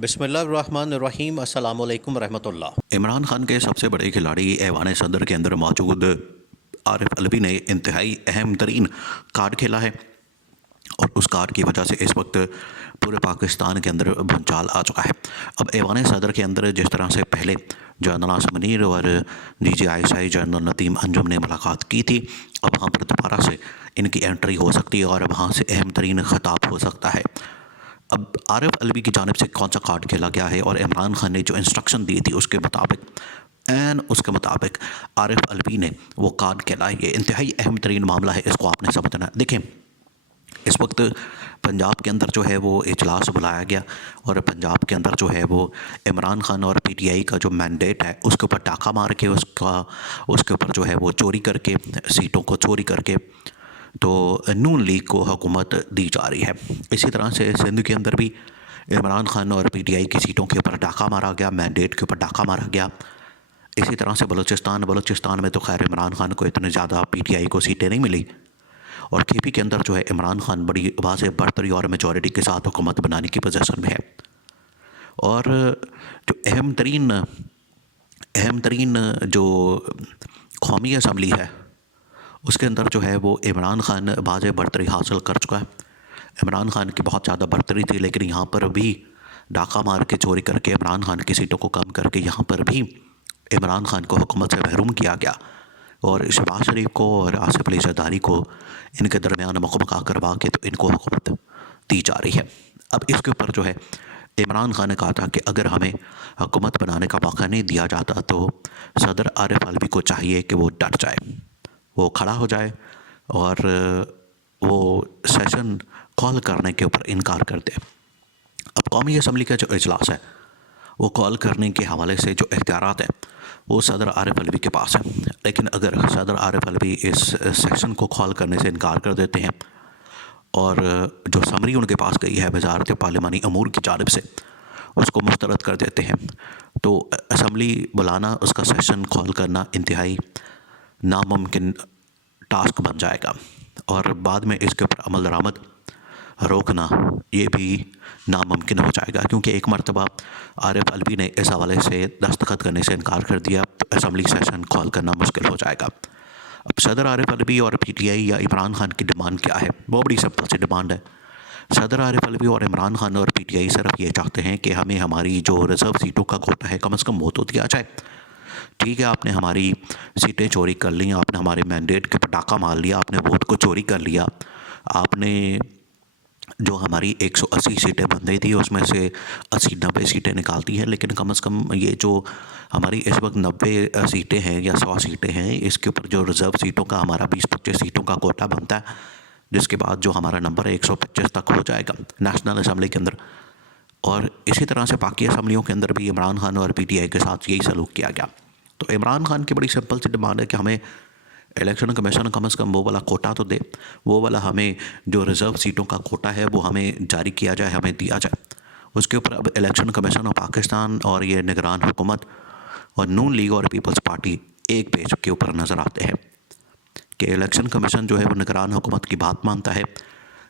बिस्मिल्लाहिर्रहमानिर्रहीम अस्सलामु अलैकुम रहमतुल्लाह। इमरान खान के सबसे बड़े खिलाड़ी ऐवान सदर के अंदर मौजूद आरिफ अलवी ने इंतहाई अहम तरीन कार्ड खेला है और उस कार्ड की वजह से इस वक्त पूरे पाकिस्तान के अंदर भूचाल आ चुका है। अब ऐवान सदर के अंदर जिस तरह से पहले जनरल आसिम मुनीर और DGISI जनरल नदीम अंजुम ने मुलाकात की थी, अब वहाँ पर दोबारा से इनकी एंट्री हो सकती है और वहाँ से अहम तरीन खिताब हो सकता है। अब आरिफ अलवी की जानिब से कौन सा कार्ड खेला गया है और इमरान खान ने जो इंस्ट्रक्शन दी थी उसके मुताबिक आरिफ अलवी ने वो कार्ड खेला है। ये इंतहाई अहम तरीन मामला है, इसको आपने समझना है। देखें, इस वक्त पंजाब के अंदर जो है वो इजलास बुलाया गया और पंजाब के अंदर जो है वो इमरान खान और PTI का जो मैंडेट है उसके ऊपर टाका मार के उसके ऊपर जो है वो चोरी करके सीटों को चोरी करके तो नून लीग को हुकूमत दी जा रही है। इसी तरह से सिंध के अंदर भी इमरान खान और PTI की सीटों के ऊपर डाका मारा गया, मैंडेट के ऊपर डाका मारा गया। इसी तरह से बलूचिस्तान में तो खैर इमरान खान को इतनी ज़्यादा PTI को सीटें नहीं मिली और KP के अंदर जो है इमरान खान बड़ी वाज़ेह बढ़तरी और मेजॉरिटी के साथ हुकूमत बनाने की पोजीशन में है। और जो अहम तरीन जो कौमी असम्बली है उसके अंदर जो है वो इमरान खान वाज़ेह बढ़तरी हासिल कर चुका है। इमरान खान की बहुत ज़्यादा बढ़तरी थी, लेकिन यहाँ पर भी डाका मार के चोरी करके इमरान खान की सीटों को कम करके यहाँ पर भी इमरान खान को हुकूमत से महरूम किया गया और शहबाज शरीफ को और आसिफ अली जरदारी को इनके दरमियान मुक़ाबला करवा के तो इनको हुकूमत दी जा रही है। अब इसके ऊपर जो है इमरान खान ने कहा था कि अगर हमें हुकूमत बनाने का मौका नहीं दिया जाता तो सदर आरिफ अलवी को चाहिए कि वो डट जाए, वो खड़ा हो जाए और वो सेशन कॉल करने के ऊपर इनकार कर दे। अब कौमी असम्बली का जो इजलास है वो कॉल करने के हवाले से जो इख्तियारात हैं वो सदर आरिफ अलवी के पास है, लेकिन अगर सदर आरिफ अलवी इस सेशन को कॉल करने से इनकार कर देते हैं और जो समरी उनके पास गई है वजारत पार्लिमानी अमूर की जानिब से उसको मुस्तरद कर देते हैं, तो असम्बली बुलाना, उसका सेशन कॉल करना इंतहाई नामुमकिन टास्क बन जाएगा और बाद में इसके ऊपर अमल दरामद रोकना ये भी नामुमकिन हो जाएगा, क्योंकि एक मरतबा आरिफ अलवी ने इस हवाले से दस्तखत करने से इनकार कर दिया तो असम्बली सेशन कॉल करना मुश्किल हो जाएगा। अब सदर आरिफ अलवी और PTI या इमरान खान की डिमांड क्या है? वो बड़ी सिंपल सी डिमांड है। सदर आरिफ अलवी और इमरान खान और PTI सिर्फ ये चाहते हैं कि हमें हमारी जो रिज़र्व सीटों का कोटा है कम से कम वो तो दिया जाए। ठीक है, आपने हमारी सीटें चोरी कर ली, आपने हमारे मैंडेट के पटाखा मार लिया, आपने वोट को चोरी कर लिया, आपने जो हमारी 180 सीटें बन रही थी उसमें से 80-90 सीटें निकालती हैं, लेकिन कम से कम ये जो हमारी इस वक्त 90 सीटें हैं या 100 सीटें हैं, इसके ऊपर जो रिज़र्व सीटों का हमारा 20-25 सीटों का कोटा बनता है, जिसके बाद जो हमारा नंबर है 125 तक हो जाएगा नेशनल असम्बली के अंदर। और इसी तरह से बाकी असम्बलियों के अंदर भी इमरान खान और PTI के साथ यही सलूक किया गया। तो इमरान खान की बड़ी सिंपल सी डिमांड है कि हमें इलेक्शन कमीशन कम से कम वो वाला कोटा तो दे, वो वाला हमें जो रिज़र्व सीटों का कोटा है वो हमें जारी किया जाए, हमें दिया जाए। उसके ऊपर अब इलेक्शन कमीशन ऑफ पाकिस्तान और ये निगरान हुकूमत और नून लीग और पीपल्स पार्टी एक पेज के ऊपर नज़र आते हैं कि इलेक्शन कमीशन जो है वो निगरान हुकूमत की बात मानता है।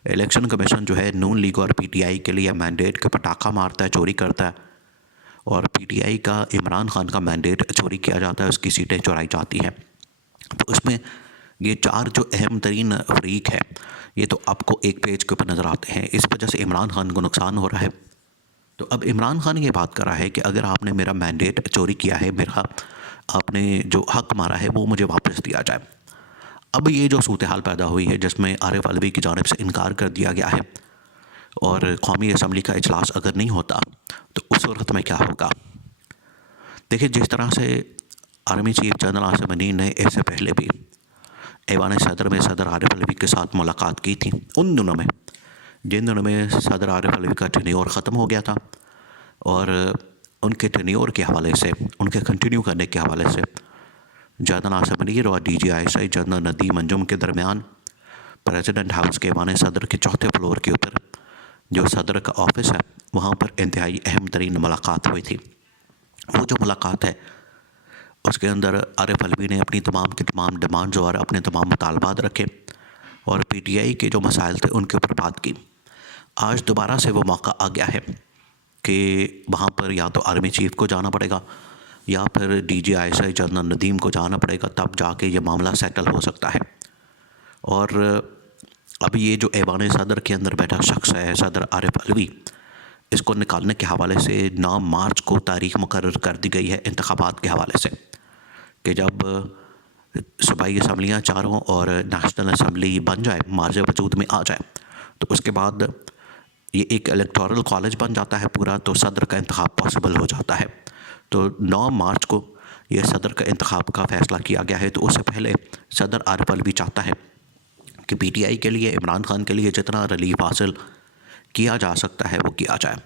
इलेक्शन कमीशन जो है नून लीग और PTI के लिए मैंडेट के पटाखा मारता है, चोरी करता है, और PTI का इमरान खान का मैंडेट चोरी किया जाता है, उसकी सीटें चुराई जाती हैं। तो उसमें ये चार जो अहम तरीन फरीक है ये तो आपको एक पेज के ऊपर नज़र आते हैं। इस वजह से इमरान खान को नुकसान हो रहा है। तो अब इमरान खान ये बात कर रहा है कि अगर आपने मेरा मैंडेट चोरी किया है, मेरा आपने जो हक मारा है वो मुझे वापस दिया जाए। अब ये जो सूरत हाल पैदा हुई है जिसमें आरिफ अलवी की जानिब से इनकार कर दिया गया है और कौमी असम्बली का इजलास अगर नहीं होता तो उस वक्त में क्या होगा? देखिए, जिस तरह से army chief general Asim Munir ने इससे पहले भी ऐवान सदर में सदर आरिफ अलवी के साथ मुलाकात की थी, उन दिनों में जिन दिनों में सदर आरिफ अलवी का टेन्योर ख़त्म हो गया था और उनके टेन्योर के हवाले से, उनके कंटिन्यू करने के हवाले से जनरल आसिम मुनीर और DGISI जनरल नदीम अंजुम के दरमियान प्रेसिडेंट हाउस के ऐवान सदर के चौथे फ्लोर के ऊपर जो सदर का ऑफिस है वहाँ पर इंतहाई अहम तरीन मुलाकात हुई थी। वो जो मुलाकात है उसके अंदर आरिफ अलवी ने अपनी तमाम की तमाम डिमांड्स और अपने तमाम मुतालबात रखे और PTI के जो मसाइल थे उनके ऊपर बात की। आज दोबारा से वो मौका आ गया है कि वहाँ पर या तो आर्मी चीफ को जाना पड़ेगा या फिर DGISI जनरल नदीम को जाना पड़ेगा, तब जाके ये मामला सेटल हो सकता है। और अब ये जो ऐवान सदर के अंदर बैठा शख्स है सदर आरिफ अलवी, इसको निकालने के हवाले से 9 मार्च को तारीख मुकर्रर कर दी गई है इंतखाबात के हवाले से, कि जब सूबाई असम्बलियाँ चारों और नेशनल असम्बली बन जाए, मार्ज वजूद में आ जाए, तो उसके बाद ये एक इलेक्टोरल कॉलेज बन जाता है पूरा, तो सदर का इंतखाब पॉसिबल हो जाता है। तो 9 मार्च को ये सदर का इंतखाब का फ़ैसला किया गया है। तो उससे पहले सदर आरिफ अलवी चाहता है कि PTI के लिए, इमरान खान के लिए जितना रिलीफ हासिल किया जा सकता है वो किया जाए।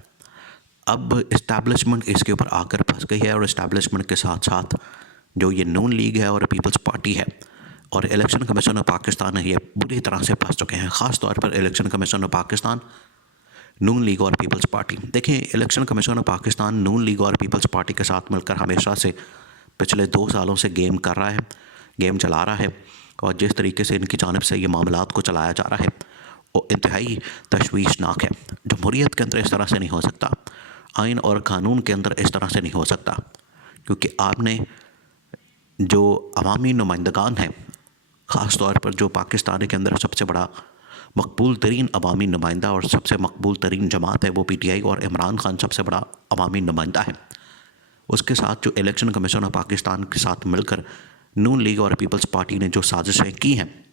अब इस्टेब्लिशमेंट इसके ऊपर आकर फंस गई है, और इस्टेब्लिशमेंट के साथ साथ जो ये नून लीग है और पीपल्स पार्टी है और इलेक्शन कमीशन ऑफ पाकिस्तान है, ये बुरी तरह से फंस चुके हैं। ख़ास तौर पर election commission of Pakistan, Noon league और पीपल्स पार्टी। देखिए, election commission of Pakistan Noon league और पीपल्स पार्टी के साथ मिलकर हमेशा से पिछले 2 सालों से गेम कर रहा है, गेम चला रहा है, और जिस तरीके से इनकी जानिब से ये मामलात को चलाया जा रहा है वो इंतहाई तशवीशनाक है। जमहूरियत के अंदर इस तरह से नहीं हो सकता, आइन और कानून के अंदर इस तरह से नहीं हो सकता, क्योंकि आपने जो अवामी नुमाइंदगान हैं, ख़ास तौर पर जो पाकिस्तान के अंदर सबसे बड़ा मकबूल तरीन अवामी नुमाइंदा और सबसे मकबूल तरीन जमात है वो PTI, और इमरान खान सबसे बड़ा अवामी नुमाइंदा है, उसके साथ जो इलेक्शन कमीशन ऑफ पाकिस्तान के साथ मिलकर नून लीग और पीपल्स पार्टी ने जो साजिशें की हैं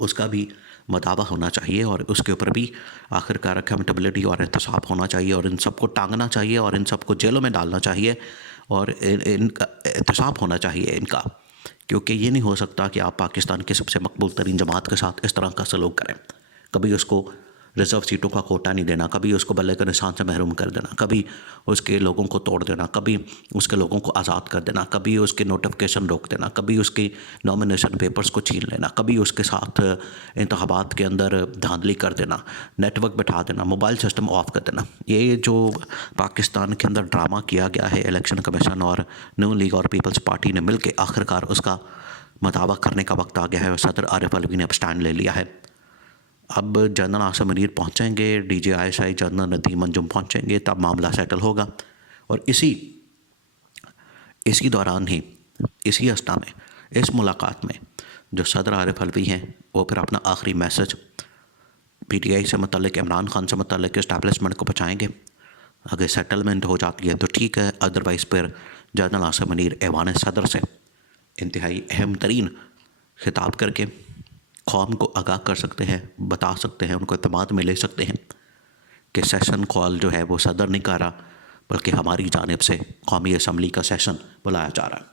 उसका भी मदावा होना चाहिए, और उसके ऊपर भी आखिरकार अकाउंटेबिलिटी और एहतसाब होना चाहिए, और इन सबको टांगना चाहिए और इन सबको जेलों में डालना चाहिए, और इनका एहतसाब होना चाहिए इनका, क्योंकि ये नहीं हो सकता कि आप पाकिस्तान के सबसे मकबूल तरीन जमात के साथ इस तरह का सलूक करें। कभी उसको रिज़र्व सीटों का कोटा नहीं देना, कभी उसको बल्ले के निशान से महरूम कर देना, कभी उसके लोगों को तोड़ देना, कभी उसके लोगों को आज़ाद कर देना, कभी उसके नोटिफिकेशन रोक देना, कभी उसकी नॉमिनेशन पेपर्स को छीन लेना, कभी उसके साथ इंतखाबात के अंदर धांधली कर देना, नेटवर्क बैठा देना, मोबाइल सिस्टम ऑफ कर देना। ये जो पाकिस्तान के अंदर ड्रामा किया गया है इलेक्शन कमीशन और नून लीग और पीपल्स पार्टी ने मिल के, आखिरकार उसका मदावा करने का वक्त आ गया है, और सदर आरिफ अलवी ने अब स्टैंड ले लिया है। अब जनरल आसिम मुनीर पहुँचेंगे, DGISI जनरल नदीम अंजुम पहुँचेंगे, तब मामला सेटल होगा, और इसी दौरान ही, इसी अवस्था में, इस मुलाकात में जो सदर आरिफ अलवी हैं वो फिर अपना आखिरी मैसेज PTI से मतलब, इमरान खान से मतलब इस्टेब्लिशमेंट को पहुँचाएँगे। अगर सेटलमेंट हो जाती है तो ठीक है, अदरवाइज़ फिर जनरल आसिम मुनीर ऐवान सदर से इंतहाई अहम तरीन खिताब करके कौम को आगाह कर सकते हैं, बता सकते हैं, उनको एतमाद में ले सकते हैं कि सेशन कॉल जो है वो सदर नहीं कर रहा, बल्कि हमारी जानिब से कौमी असम्बली का सेशन बुलाया जा रहा है।